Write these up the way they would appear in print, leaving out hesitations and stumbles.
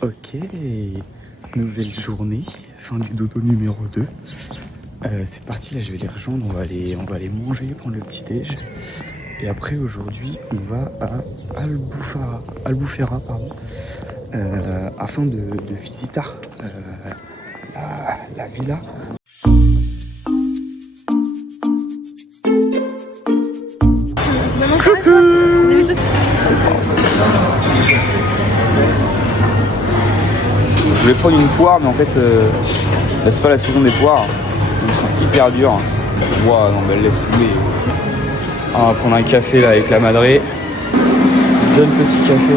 Ok, nouvelle journée, fin du dodo numéro 2. C'est parti, là je vais les rejoindre, on va aller manger, prendre le petit déj. Et après aujourd'hui on va à Albufeira, pardon, afin de visiter la villa. Je vais prendre une poire, mais en fait, là, c'est pas la saison des poires. Ils sont hyper durs. Ouah, non, mais elle laisse tomber. On va prendre un café là avec la madré. Jeune petit café.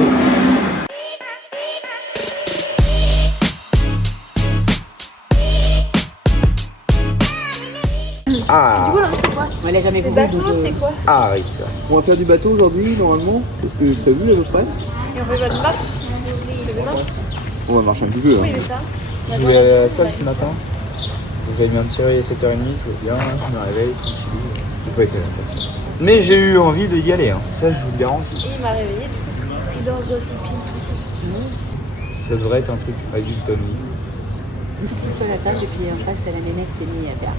Ah. Du coup, c'est quoi? On l'a jamais C'est goûté. bateau, c'est quoi? Ah oui. On va faire du bateau aujourd'hui, normalement. Qu'est-ce que tu as vu à peu près? Et on fait pas de marche? On fait des marches? On va marcher un petit peu. Oui, Hein. mais ça. Je vais aller à la salle ce matin. J'avais mis un petit réveil à 7h30, tout va bien. Je me réveille, tranquille. J'ai pas été à la salle. Mais j'ai eu envie d'y aller, hein. Ça je vous le garantis. Et il m'a réveillé, du coup. Il dort gossiping. Ça devrait être un truc adulte Tony. Sur la table et puis en face, la nénette s'est mise à faire.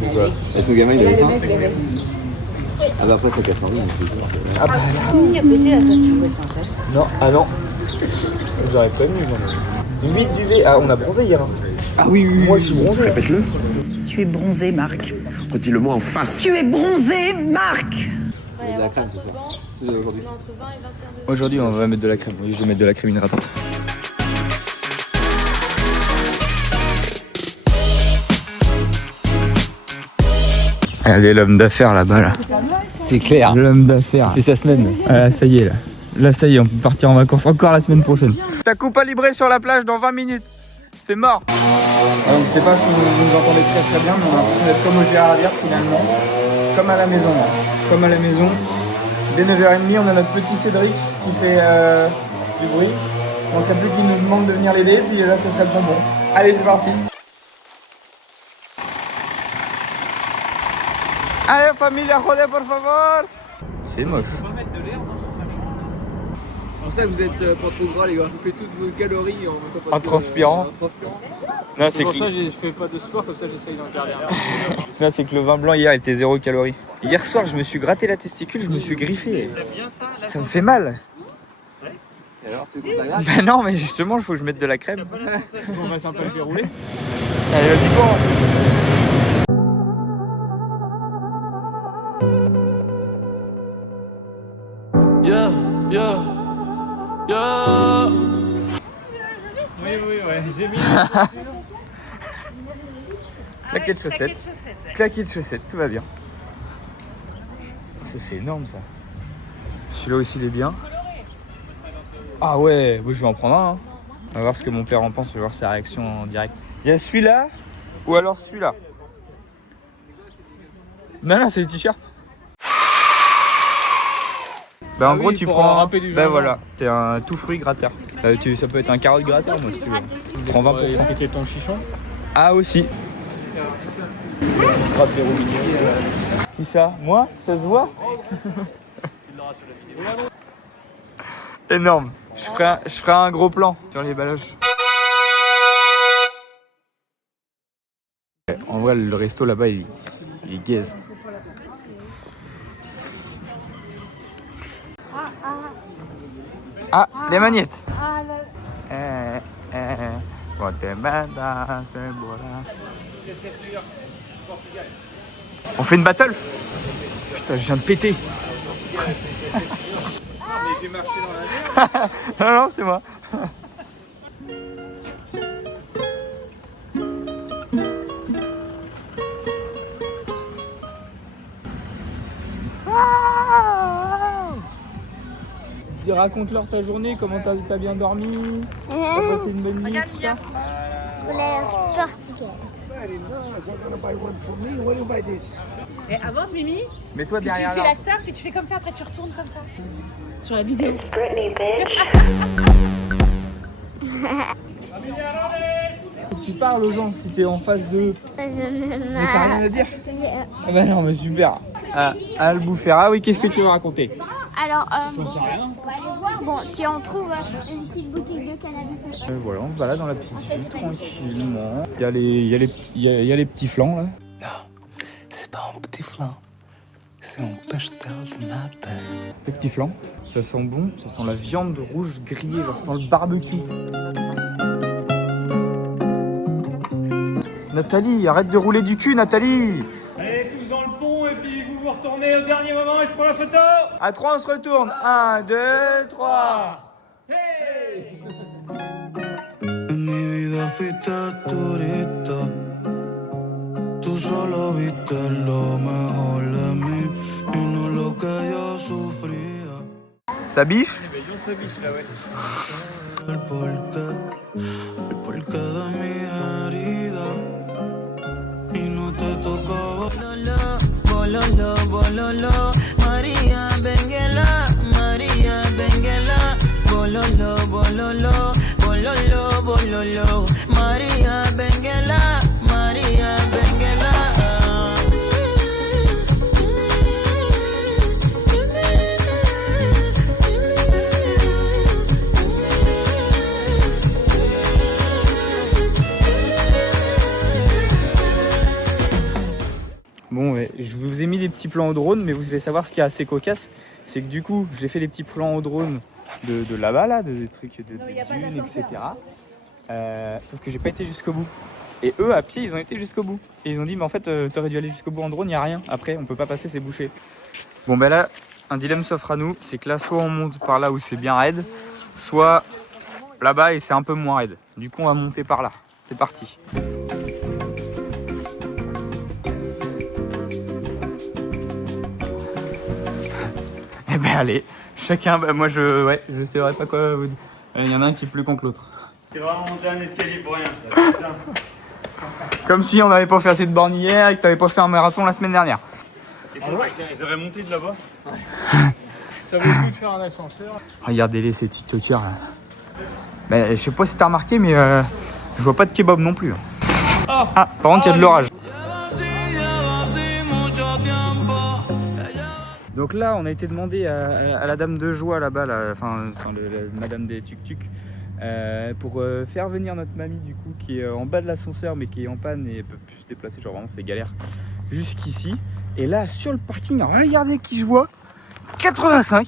C'est quoi? Et son gamin, il Et là, avait le faim? mec, il avait. Ah bah après, ça casse en vie, c'est sûr. Ah bah là. Il a pété la salle. Je trouvais ça en fait. Non, ah non. J'aurais pas mis, moi. 8 duvet. Ah, on a bronzé hier. Hein. Ah oui, oui, Moi je suis bronzé. Répète-le. Tu es bronzé, Marc. Redis-le-moi en face. Tu es bronzé, Marc. Ouais, de la on crème, entre ce soir. 20. C'est aujourd'hui. On est entre 20 et 21 degrés. Aujourd'hui, on va mettre de la crème. Oui, je vais mettre de la crème hydratante. Regardez l'homme d'affaires là-bas là. C'est clair. L'homme d'affaires. C'est sa semaine. Ah là, ça y est là. Là, ça y est, on peut partir en vacances encore la semaine prochaine. Ta coupe à librer sur la plage dans 20 minutes. C'est mort. Je ne sais pas si vous nous entendez très bien, mais on a l'impression d'être comme au Gérardière finalement. Comme à la maison. Là. Comme à la maison. Dès 9h30, on a notre petit Cédric qui fait du bruit. Donc il n'y a plus qu'il nous demande de venir l'aider, puis là, ce serait le bonbon. Allez, c'est parti. Allez, familia, joder, por favor. C'est moche. C'est pour ça que vous êtes pas trop gras, les gars. Vous faites toutes vos calories En transpirant. En transpirant. Non, C'est pour ça que je fais pas de sport, comme ça j'essaye d'en garder un. Non, c'est que le vin blanc hier était 0 calories. Hier soir, je me suis gratté la testicule, je me suis griffé. Ça me fait mal. Et alors, tu veux qu'on s'arrête? Bah non, mais justement, il faut que je mette de la crème. On va un peu le faire rouler. Allez, vas-y, bon. Yeah, yeah, yeah. Claquet de chaussettes. Claquet de chaussettes, tout va bien. Ça, c'est énorme ça. Celui-là aussi, il est bien. Ah ouais, moi, je vais en prendre un. Hein. On va voir ce que mon père en pense, je vais voir sa réaction en direct. Il y a celui-là ou alors celui-là. Non, non, c'est les t-shirts. Bah en gros tu prends, bah voilà, c'est un tout fruit gratteur. Ça peut être un carotte gratteur moi si tu veux. Tu prends 20%. C'était ton chichon. Ah aussi. Qui ça? Moi? Ça se voit? Énorme. Je ferai un gros plan sur les baloches. En vrai le resto là-bas il est gaze. Ah, les magnettes. On fait une battle? Putain, je viens de péter. Mais j'ai marché dans la mer. Non, non, c'est moi. Raconte-leur ta journée, comment t'as bien dormi, t'as passé une bonne nuit, tout ça. Et avance, Mimi. Mets-toi Puis tu derrière fais là. la star, puis tu fais comme ça, après tu retournes comme ça. Sur la vidéo. Tu parles aux gens si t'es en face d'eux. Mais t'as rien à dire? Ah bah non, mais super. Albufeira, oui, qu'est-ce que tu veux raconter? Alors, bon, on va aller voir. Bon, si on trouve une petite boutique de cannabis. Voilà, on se balade dans la petite ville tranquillement. Il y a les petits flancs là. Non, c'est pas un petit flan, c'est un pastel de nata. Les petits flancs, ça sent bon, ça sent la viande rouge grillée, ça sent le barbecue. Nathalie, arrête de rouler du cul, Nathalie! Allez, tous dans le pont et puis vous vous retournez au dernier moment et je prends la photo. À 3, on se retourne. 1, 2, 3. Hey! En mi vida fuiste turista, tú solo viste lo mejor de mí y no lo que yo sufría. Ça biche? El porqué de mi herida y no te tocó. Bololo, bololo, María Benguela, María Benguela, bololo, bololo, bololo, bololo, María Benguela, María Benguela. Bon, ouais, je vous ai mis des petits plans au drone, mais vous allez savoir ce qui est assez cocasse, c'est que du coup, j'ai fait des petits plans au drone de là-bas, là, des trucs de dunes, etc. Sauf que j'ai pas été jusqu'au bout. Et eux, à pied, ils ont été jusqu'au bout. Et ils ont dit, mais en fait, t'aurais dû aller jusqu'au bout en drone, il n'y a rien. Après, on peut pas passer, c'est bouché. Bon, ben là, un dilemme s'offre à nous, c'est que là, soit on monte par là où c'est bien raide, soit là-bas et c'est un peu moins raide. Du coup, on va monter par là. C'est parti. Eh ben allez, chacun, moi je sais pas quoi vous dire. Il y en a un qui est plus con que l'autre. C'est vraiment monté un escalier pour rien ça, putain. Comme si on n'avait pas fait assez de bornes hier et que t'avais pas fait un marathon la semaine dernière. C'est cool, ils auraient monté de là-bas. Ça vaut le coup de faire un ascenseur. Regardez-les ces tiktokers là. Mais je sais pas si t'as remarqué mais je vois pas de kebab non plus. Ah, par contre il y a de l'orage. Donc là, on a été demandé à la dame de joie là-bas, enfin madame des tuk-tuk, pour faire venir notre mamie du coup qui est en bas de l'ascenseur mais qui est en panne et peut plus se déplacer, genre vraiment c'est galère, jusqu'ici. Et là, sur le parking, regardez qui je vois, 85,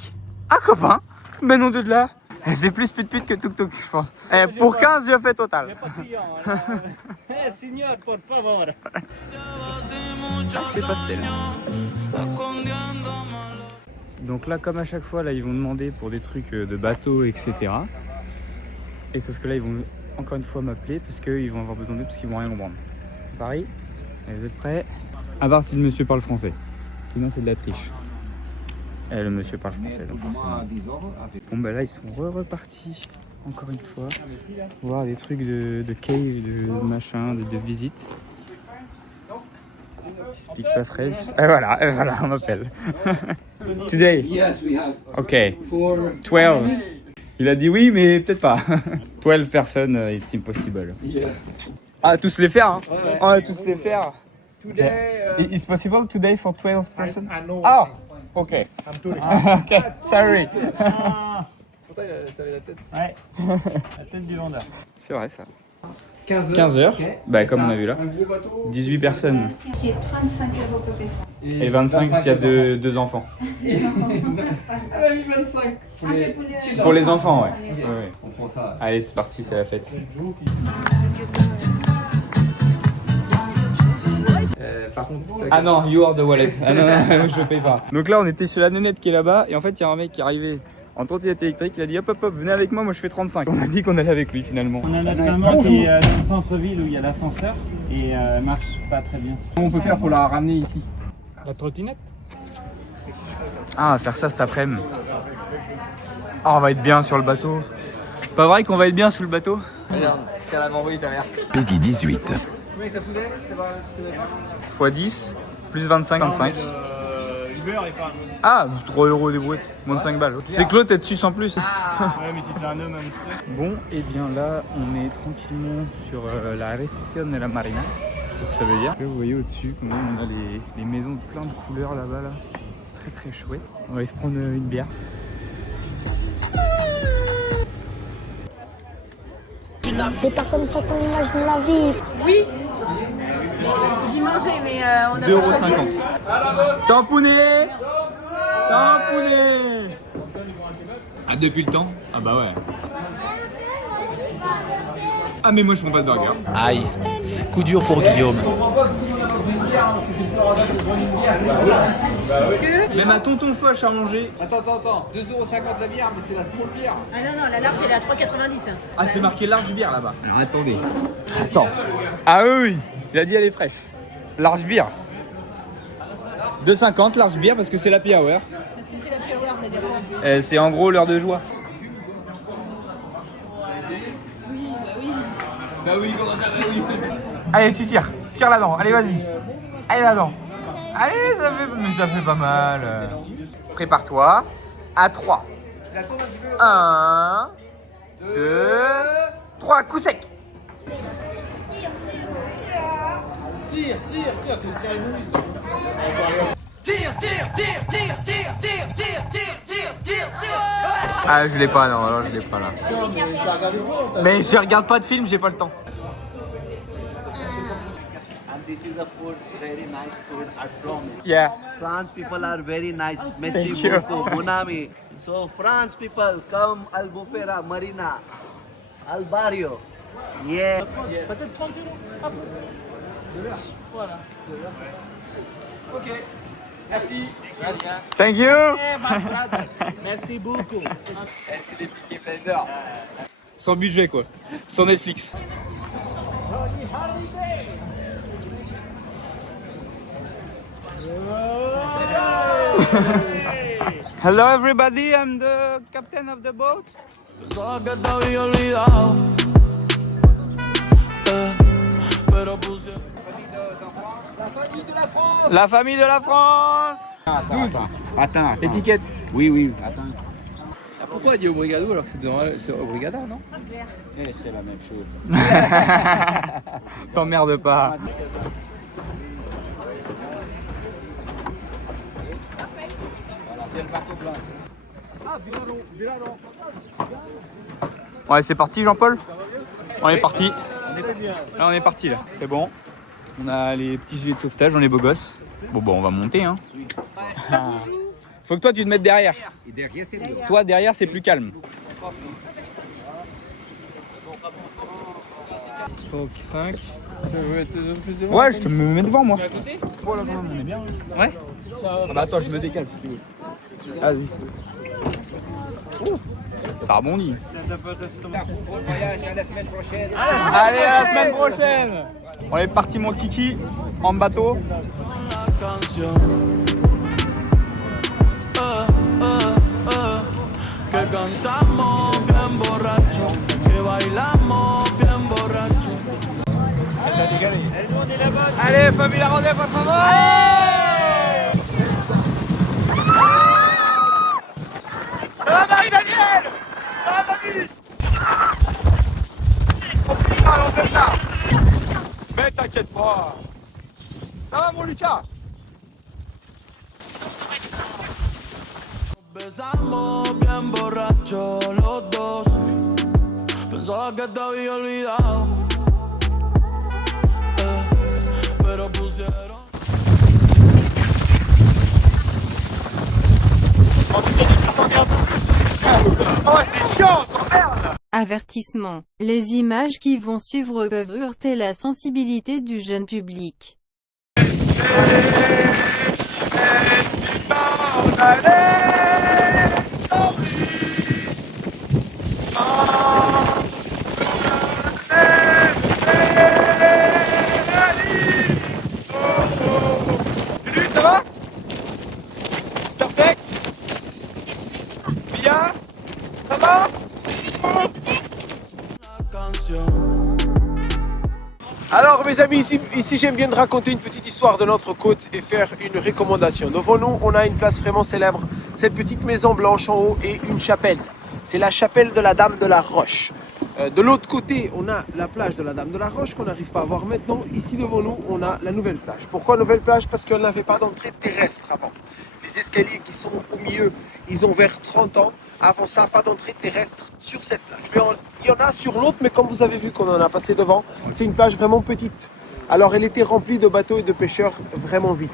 un copain, ben non de là, c'est plus pute que tuk-tuk je pense. Pour 15, je fais total. Eh, signor, por favor. C'est pastel. Donc là, comme à chaque fois, là, ils vont demander pour des trucs de bateau, etc. Et sauf que là, ils vont encore une fois m'appeler parce qu'ils vont avoir besoin d'eux parce qu'ils vont rien comprendre. Pareil, vous êtes prêts? À part si le monsieur parle français. Sinon, c'est de la triche. Et le monsieur parle français, donc forcément. Bon, bah là, ils sont repartis. Encore une fois. Voir des trucs de cave, de machin, de visite. Ils speak pas fraise. Et voilà, on m'appelle. Today. Yes, we have. Ok. For 12. Il a dit oui, mais peut-être pas. 12 personnes, it's impossible. yeah. Ah, tous les faire, hein. Ouais. On va tous les faire. Today. It's possible today for 12 person? I know. Ah, ok. I'm tourist. Ok, sorry. Pourtant, t'avais la tête. Ouais. La tête du vendeur. C'est vrai ça. 15 heures. Ok. Bah, Et comme ça, on a vu là. Un gros bateau. 18 personnes. C'est 35 € per personne. Et 25 s'il y a deux enfants. Elle a mis 25. Pour les enfants, ouais. Ok. Ouais, ouais. On prend ça. Allez, c'est parti, c'est la fête. Par contre, Ah non, you are the wallet. Ah non, non, je paye pas. Donc là, on était chez la nénette qui est là-bas. Et en fait, il y a un mec qui est arrivé en trottinette électrique. Il a dit hop, hop, hop, venez avec moi, moi je fais 35. On a dit qu'on allait avec lui finalement. On a notre maman qui est dans le centre-ville où il y a l'ascenseur et marche pas très bien. Comment on peut faire pour la ramener ici? La trottinette? Ah, on va faire ça cet après-midi. Ah, on va être bien sur le bateau. Pas vrai qu'on va être bien sous le bateau? Regarde, qu'elle a envoyé ta mère. Peggy 18. Combien ça coûtait? X 10, plus 25, 25. Uber et pas. Ah, 3 € des brouettes, moins de 5 balles. C'est que l'autre est dessus sans plus. Ouais, mais si c'est un homme, un mystère. Bon, et bien là, on est tranquillement sur la Recepción de la Marina. Je sais pas ce que ça veut dire. Là, vous voyez au-dessus, comment on a les maisons de plein de couleurs là-bas. Là. C'est très très chouette. On va aller se prendre une bière. C'est pas comme ça qu'on imagine la vie. Oui. On dit manger, mais on a 2,50 €. Tampouné. Tampouné. Ah, depuis le temps? Ah bah ouais. Ah mais moi je prends pas de burger. Aïe, coup dur pour Guillaume. Même un tonton Foch à manger. Attends, 2,50 € la bière, mais c'est la small bière. Ah non, la large, elle est à 3,90. Ah c'est marqué large bière là-bas. Alors attendez. Attends. Ah oui, il a dit elle est fraîche. Large bière. 2,50 large bière parce que c'est la happy hour. Parce que c'est la power, ça dire. C'est en gros l'heure de joie. Bah oui, comment ça va, oui. Allez, tu tires. Tire là-dedans. Allez, vas-y. Allez là-dedans. Allez, ça fait pas mal. Prépare-toi. À 3. 1, 2, 3. Coup sec. Tire, c'est ce qu'il y a voulu, ça. Ah, je l'ai pas, non, je l'ai pas là. Mais je regarde pas de film, j'ai pas le temps. And this is a food, very nice food, I promise. Yeah. France people are very nice. Merci Thank you. beaucoup, mon ami. So France people, come Albufera, Marina, Al Barrio. Yeah. Peut-être 30 €. De verre. Voilà. Ok. Merci. Thank you. Merci beaucoup. C'est des piquets blender. Sans budget quoi. Sans Netflix. Hello everybody, I'm the captain of the boat. Pensaba que te había olvidado. Pero puse. La famille de la France. 12. Attends. Étiquette. Oui. Attends. Ah, pourquoi il dit Obrigado alors que c'est Obrigada, non? C'est la même chose. T'emmerde pas. Ouais, c'est parti Jean-Paul. On est parti. Là, on est parti là. C'est bon. On a les petits gilets de sauvetage, on est beaux gosses. Bon, on va monter hein. Faut que toi tu te mettes derrière. Et derrière, c'est dur. Toi derrière c'est plus calme. Ok, 5. Tu veux mettre plus devant? Ouais, je te me mets devant moi. Voilà, on est bien. Ouais. Ah bah attends, je me décale si tu veux. Vas-y. Ça rebondit. Allez, à la semaine prochaine. On est parti mon kiki en bateau. Que cantamos bien borracho, que bailamos bien borracho. Allez, famille, la rendez-vous votre travail. Ça va Marie-Daniel? Ça va David? On fait ça. Mais t'inquiète pas. Ça va mon Lucas? Besamos bien borrachos los dos. Pensaba que te había olvidado. Pero pusieron. Oh, c'est chiant, on s'emmerde. Avertissement. Les images qui vont suivre peuvent heurter la sensibilité du jeune public. Lulu, ça va? Perfect. Bien. Ça va? Alors mes amis, ici j'aime bien de raconter une petite histoire de notre côte et faire une recommandation. Devant nous, on a une place vraiment célèbre, cette petite maison blanche en haut et une chapelle. C'est la chapelle de la Dame de la Roche. De l'autre côté, on a la plage de la Dame de la Roche qu'on n'arrive pas à voir maintenant. Ici devant nous, on a la nouvelle plage. Pourquoi nouvelle plage? Parce qu'elle n'avait pas d'entrée terrestre avant. Les escaliers qui sont au milieu, ils ont vers 30 ans. Avant ça, pas d'entrée terrestre sur cette plage. Il y en a sur l'autre, mais comme vous avez vu qu'on en a passé devant, c'est une plage vraiment petite. Alors elle était remplie de bateaux et de pêcheurs vraiment vite.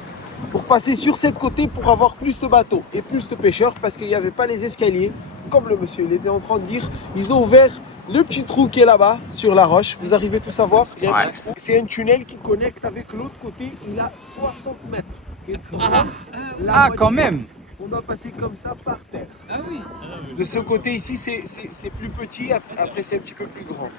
Pour passer sur cette côté, pour avoir plus de bateaux et plus de pêcheurs, parce qu'il n'y avait pas les escaliers, comme le monsieur il était en train de dire, ils ont ouvert le petit trou qui est là-bas, sur la roche. Vous arrivez tous à voir, il y a un petit trou. C'est un tunnel qui connecte avec l'autre côté, il a 60 mètres. Quand même. On doit passer comme ça par terre. Ah oui. De ce côté ici, c'est plus petit, après c'est un petit peu plus grand.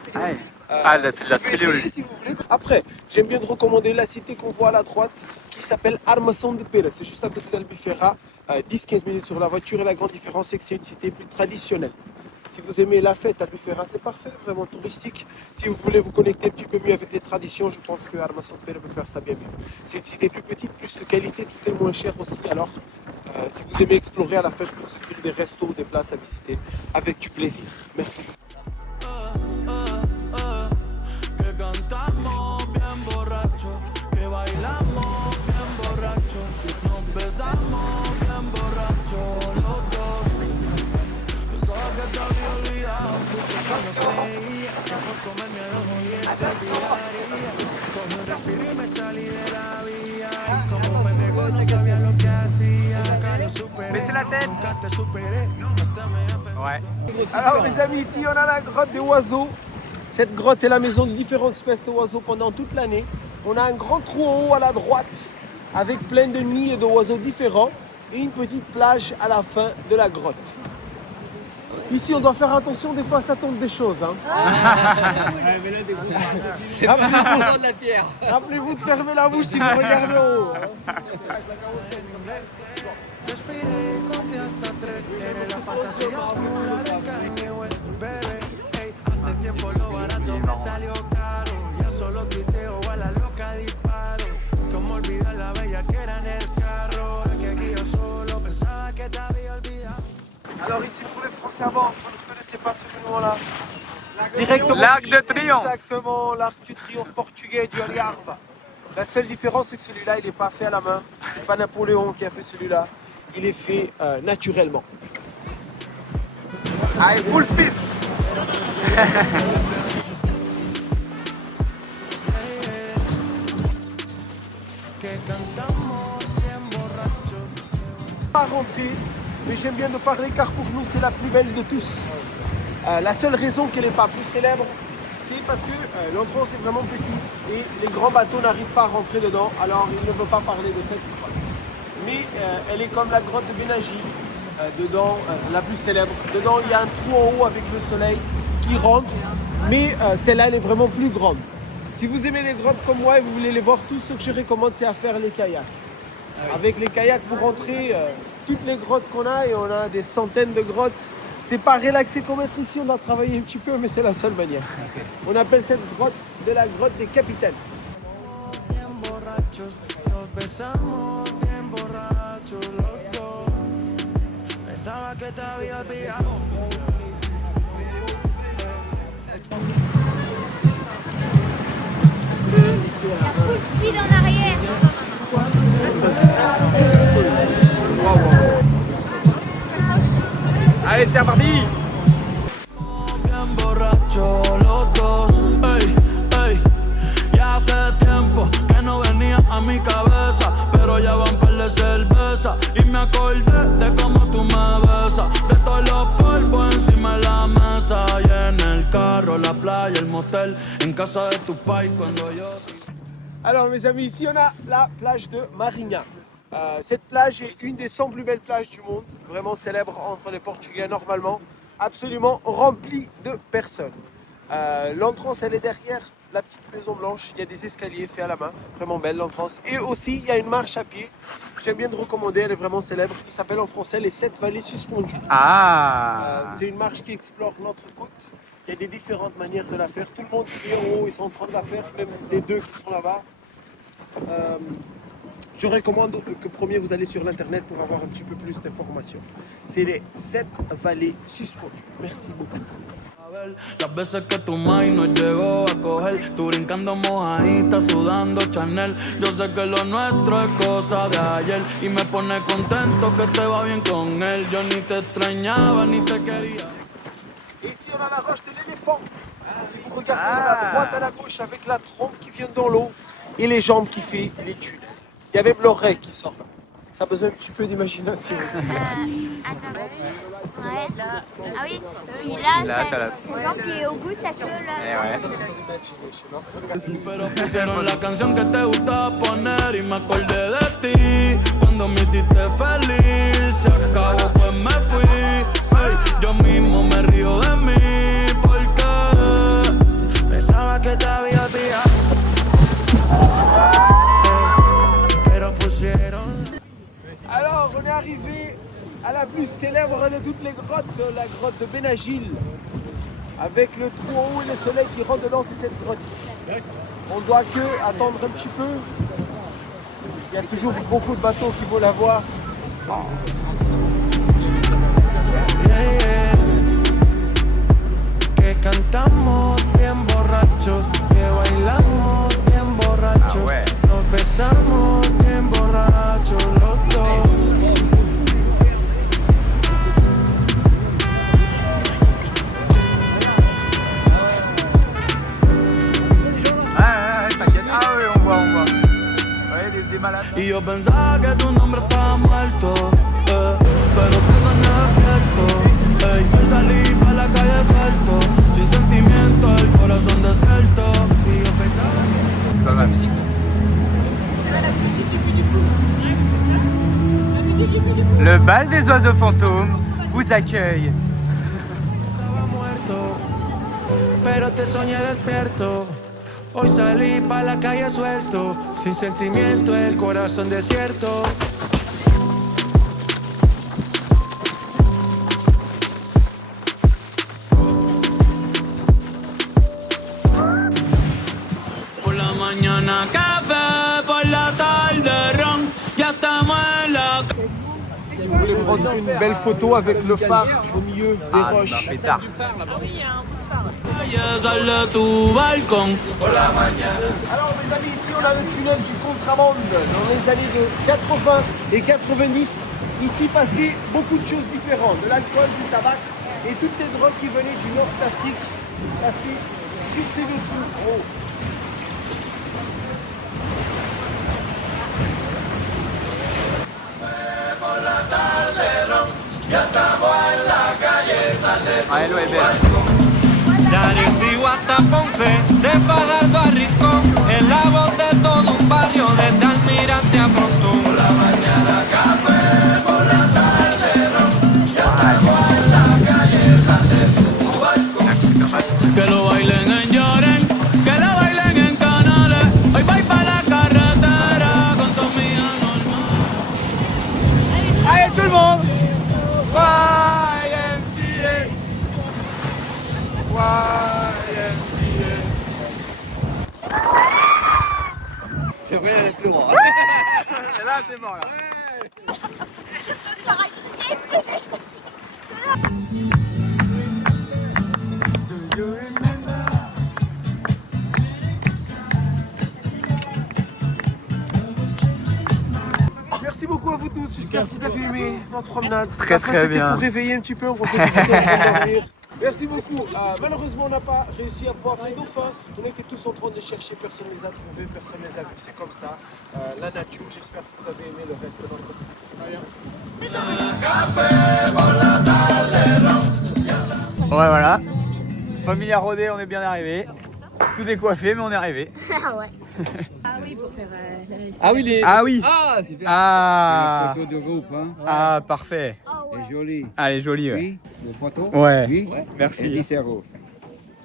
Là, c'est de la spéléologie. Si vous voulez. Après, j'aime bien de recommander la cité qu'on voit à la droite, qui s'appelle Armação de Pera. C'est juste à côté d'Albufeira, 10-15 minutes sur la voiture. Et la grande différence, c'est que c'est une cité plus traditionnelle. Si vous aimez la fête, Albufeira, c'est parfait, vraiment touristique. Si vous voulez vous connecter un petit peu mieux avec les traditions, je pense que Armação de Pera peut faire ça bien mieux. C'est une cité plus petite, plus de qualité, tout est moins cher aussi. Alors, si vous aimez explorer à la fête, vous offrir des restos, des places à visiter avec du plaisir. Merci. Baissez la tête. Ouais. Alors mes amis, ici on a la grotte des oiseaux. Cette grotte est la maison de différentes espèces d'oiseaux pendant toute l'année. On a un grand trou en haut à la droite avec plein de nids et d'oiseaux différents et une petite plage à la fin de la grotte. Ici on doit faire attention, des fois ça tombe des choses. Hein. Rappelez-vous de fermer la bouche si vous regardez en haut. Respiré, conté hasta 3, eres la fantasía oscura de Kanye West, bebé, ey, hace tiempo lo barato me salió caro, ya solo tuiteo a la loca disparo, como olvidar la bella que era en el carro, que aquí yo solo pensaba que te había olvidado. Alors ici pour les Français avant, vous ne connaissez pas ce monument-là. Directement L'Arc de Triomphe. Exactement, l'Arc du Triomphe portugais du Algarve. La seule différence c'est que celui-là il n'est pas fait à la main, c'est pas Napoléon qui a fait celui-là. Il est fait naturellement. Allez, full speed. Pas rentrer, mais j'aime bien de parler car pour nous c'est la plus belle de tous. La seule raison qu'elle n'est pas plus célèbre, c'est parce que l'entrance est vraiment petit et les grands bateaux n'arrivent pas à rentrer dedans, alors il ne veut pas parler de cette grotte. Mais elle est comme la grotte de Benaji, dedans, la plus célèbre. Dedans, il y a un trou en haut avec le soleil qui rentre, mais celle-là, elle est vraiment plus grande. Si vous aimez les grottes comme moi et vous voulez les voir tous, ce que je recommande, c'est à faire les kayaks. Avec les kayaks, vous rentrez toutes les grottes qu'on a, et on a des centaines de grottes. C'est pas relaxé comme être ici, on a travaillé un petit peu, mais c'est la seule manière. On appelle cette grotte de la grotte des capitaines. Pensaba que te había olvidado. Vide en arrière. Allez, c'est reparti. Bien borracho los dos, ey, ey. Ya hace tiempo que no venía a mi cabeza, pero ya van par de cerveza y me acordé de cómo tú me besas, de todos los polvos encima de la mesa y en el carro, la playa, el motel, en casa de tu pai cuando yo. Alors mes amis, ici on a la plage de Marinha. Cette plage est une des 100 plus belles plages du monde, vraiment célèbre entre les Portugais normalement, absolument remplie de personnes. L'entrance elle est derrière la petite maison blanche, il y a des escaliers faits à la main, vraiment belle l'entrance. Et aussi il y a une marche à pied, que j'aime bien de recommander, elle est vraiment célèbre, qui s'appelle en français les 7 vallées suspendues. C'est une marche qui explore notre côte, il y a des différentes manières de la faire, tout le monde est en haut, ils sont en train de la faire, même les deux qui sont là-bas. Je recommande que premier vous allez sur l'internet pour avoir un petit peu plus d'informations. C'est les 7 vallées suspendues. Merci beaucoup. Las veces que tu mind no llegó a coger, tú brincando mojadita, sudando Chanel. Yo sé que lo nuestro es cosa de ayer y me pone contento que te va bien con él. Yo ni te extrañaba ni te quería. Ici on a la roche de l'éléphant. Si vous regardez de la droite à la gauche avec la trompe qui vient dans l'eau et les jambes qui fait les tunnels. Il y a même l'oreille qui sort là. Ça a besoin un petit peu d'imagination aussi. Attends. Ouais, là. Ah oui. Et là, c'est genre qui est au bout, ça se peut là. Pero pusieron la canción que te gustaba poner y me acordé de ti. Cuando me hiciste feliz, se acabó pues me fui. Hey, yo mismo me río de mí porque pensaba que te había olvidado. Pero pusieron. Alors on est arrivé à la plus célèbre de toutes les grottes, la grotte de Benagil. Avec le trou en haut et le soleil qui rentre dedans, c'est cette grotte ici. On doit que attendre un petit peu. Il y a toujours beaucoup de bateaux qui vont la voir. Que cantamos bien borrachos, que bailamos bien borrachos, nos besamos bien borrachos los dos. Y yo pensaba que tu nombre estaba muerto, pero te soñé despierto. Hoy salí pa' la calle suelto, sin sentimiento, el corazón desierto. Y yo pensaba que... C'est pas ma musique. Le bal des oiseaux fantômes vous accueille. Estaba muerto, pero te soñé despierto. Hoy salí pa' la calle suelto, sin sentimiento, el corazón desierto. Por la mañana café, por la tarde ron, ya estamos en la... Si vous voulez prendre une belle photo avec le phare au milieu des roches. Un pétard. Sale tu balcón. Alors mes amis, ici on a le tunnel du Contrabande dans les années de 80 et 90. Ici passaient beaucoup de choses différentes, de l'alcool, du tabac et toutes les drogues qui venaient du nord d'Afrique passaient sur ces deux trous. Oh. Allez, l'eau est belle. De Arecibo hasta Ponce, de Fajardo a Rincón, en la voz de todo un barrio, desde Almirante a Frontón. Por la mañana café, por la tarde ron, ya estamos en la calle, sale tu balcón. Que lo bailen en Lloren, que lo bailen en Canales, hoy voy pa' la carretera con tu amiga normal. Allez tout le monde. C'est vrai, avec le droit. Et là c'est mort là. Merci beaucoup à vous tous, j'espère que vous avez aimé notre promenade. Très, Après, très c'était bien. pour réveiller un petit peu, on s'est dit que c'était pour dormir. Merci beaucoup. Malheureusement, on n'a pas réussi à voir les dauphins. On était tous en train de les chercher, personne ne les a trouvés, personne ne les a vus. C'est comme ça. La nature, j'espère que vous avez aimé le reste de notre Ouais voilà. Familia rodée, on est bien arrivé. Tout décoiffé mais on est arrivé. Ah ouais. Ah oui, pour faire Ah oui, les... Ah oui. Ah, c'est bien. Ah. Photo de groupe, hein. Ah parfait. C'est joli. Allez joli ouais. Oui, des photos. Ouais. Oui. Merci. Et c'est rouge.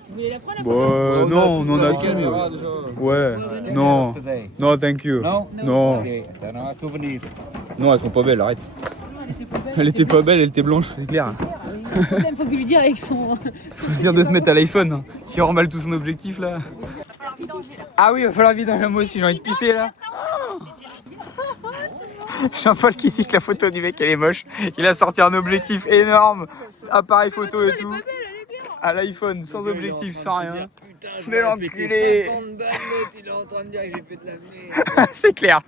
Vous voulez la prendre Bon, non, on en a tout. tout. Ouais. Non. Non, thank you. Non. Non. Ok, t'en as un souvenir. Non, elles sont pas belles, arrête. Elle était pas belle, elle était blanche, c'est clair. Le problème, faut qu'il lui dise avec son... Faut dire de se mettre à l'iPhone, hein, qui remballe tout son objectif là. Ah oui, il va falloir vidanger moi aussi, j'ai envie de pisser là. Jean-Paul qui dit que la photo du mec elle est moche. Il a sorti un objectif énorme, appareil photo et tout. À l'iPhone, sans objectif, sans rien. Mais l'enculé. Il est en train de dire que j'ai fait de la merde. C'est clair.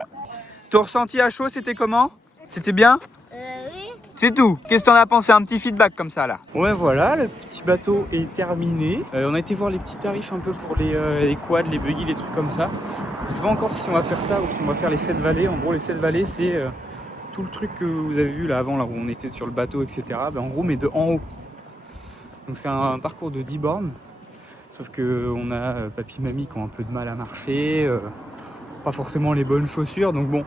Ton ressenti à chaud, c'était comment? C'était bien? Oui. C'est tout. Qu'est-ce que t'en as pensé? Un petit feedback comme ça là. Ouais, voilà, le petit bateau est terminé. On a été voir les petits tarifs un peu pour les quads, les buggy, les trucs comme ça. Je sais pas encore si on va faire ça ou si on va faire les 7 vallées. En gros, les 7 vallées, c'est tout le truc que vous avez vu là avant, là où on était sur le bateau, etc. Ben, en gros, mais de en haut. Donc c'est un parcours de 10 bornes. Sauf que on a papy, mamie qui ont un peu de mal à marcher. Pas forcément les bonnes chaussures. Donc bon,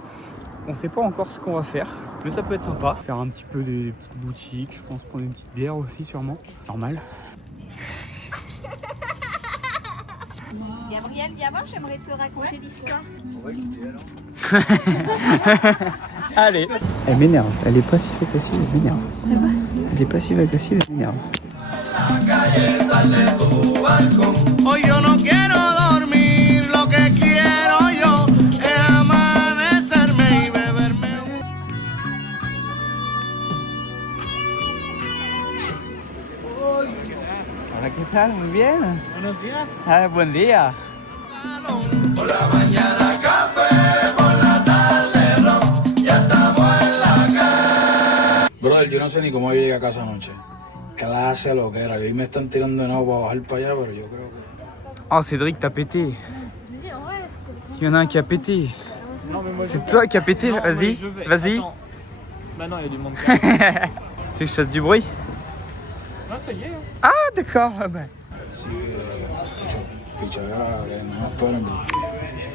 on sait pas encore ce qu'on va faire. Mais ça peut être sympa. Faire un petit peu des petites boutiques. Je pense prendre une petite bière aussi sûrement. Normal. Gabriel, viens voir, j'aimerais te raconter l'histoire. Allez. Elle m'énerve. Elle est passive-agressive, elle m'énerve. Elle est passive-agressive, elle m'énerve. Hoy yo no quiero dormir, lo que quiero yo es amanecerme y beberme. Hola, ¿qué tal? Muy bien. Buenos días. Ah, buen día. Por la mañana café, por la tarde ron, ya estamos en la calle. Brother, yo no sé ni cómo llegué a casa anoche. Clase lo que era. Y hoy me están tirando de nuevo para bajar para allá, pero yo creo que... Oh, Cédric, t'as pété. Il y en a un qui a pété. C'est toi qui a pété? Vas-y, vas-y. Bah non, il y a du monde. Tu veux que je fasse du bruit? Non, ça y est. Ah, d'accord. Ah bah.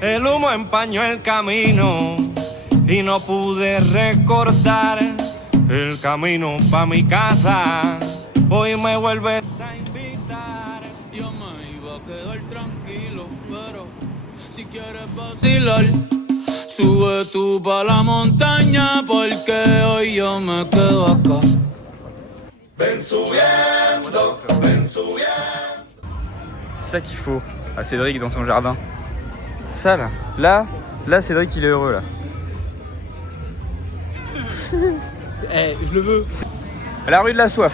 El humo empañó el camino y no pude recordar el camino pa' mi casa. Hoy me vuelves a invitar. Yo me iba a quedar tranquilo, pero si quieres vacilar, sube tú pa' la montaña porque hoy yo me quedo acá. Ven subiendo, ven subiendo. C'est ça qu'il faut à Cédric dans son jardin. Ça là. Là, Cédric il est heureux là. Eh, je le veux. La rue de la soif.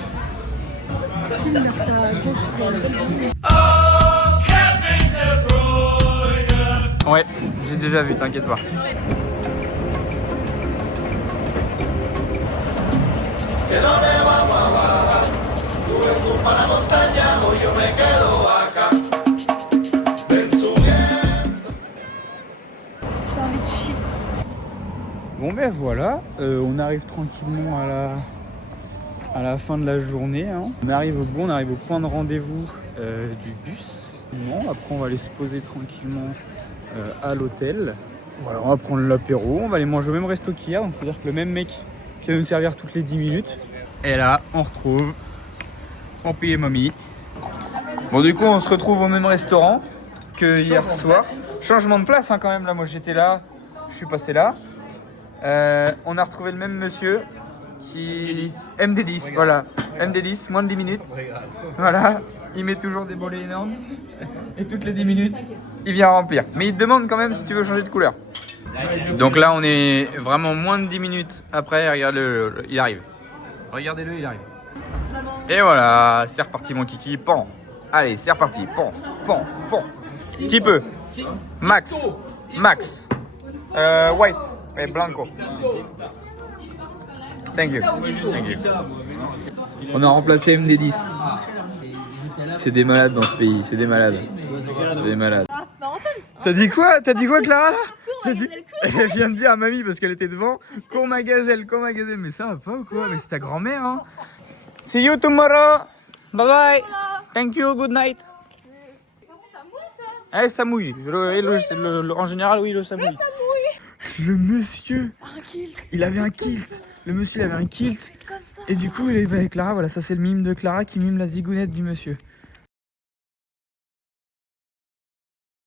Ouais, j'ai déjà vu, t'inquiète pas. J'ai envie de chier. Bon ben voilà, on arrive tranquillement à la fin de la journée. Hein. On arrive au point de rendez-vous du bus. Bon, après on va aller se poser tranquillement à l'hôtel. Voilà, on va prendre l'apéro, on va aller manger au même resto qu'hier. Donc c'est-à-dire que le même mec qui va nous servir toutes les 10 minutes. Et là, on retrouve Papy et Mamie. Bon du coup on se retrouve au même restaurant que hier soir. Changement de place hein, quand même, là moi j'étais là, je suis passé là. On a retrouvé le même monsieur qui... MD10, voilà. MD10, moins de 10 minutes. Voilà, il met toujours des bolets énormes. Et toutes les 10 minutes, il vient remplir. Mais il te demande quand même si tu veux changer de couleur. Donc là, on est vraiment moins de 10 minutes après. Regarde-le, il arrive. Regardez-le, il arrive. Et voilà, c'est reparti mon kiki. Pan. Allez, c'est reparti. Pan, pan, pan. Qui peut? Max. Max. White. Et Blanco. Thank you. Thank you. On a remplacé MD10. C'est des malades dans ce pays, c'est des malades. Des malades. T'as dit quoi? T'as dit quoi, Clara là? Elle vient de dire à mamie parce qu'elle était devant. Cours ma gazelle, mais ça va pas ou quoi? Mais c'est ta grand-mère hein. See you tomorrow. Bye bye. Thank you, good night. Eh, ça mouille. En général, oui, ça mouille. Le monsieur, il avait un kilt. Le monsieur il avait un kilt. Et du coup, il est avec Clara. Voilà, ça c'est le mime de Clara qui mime la zigounette du monsieur.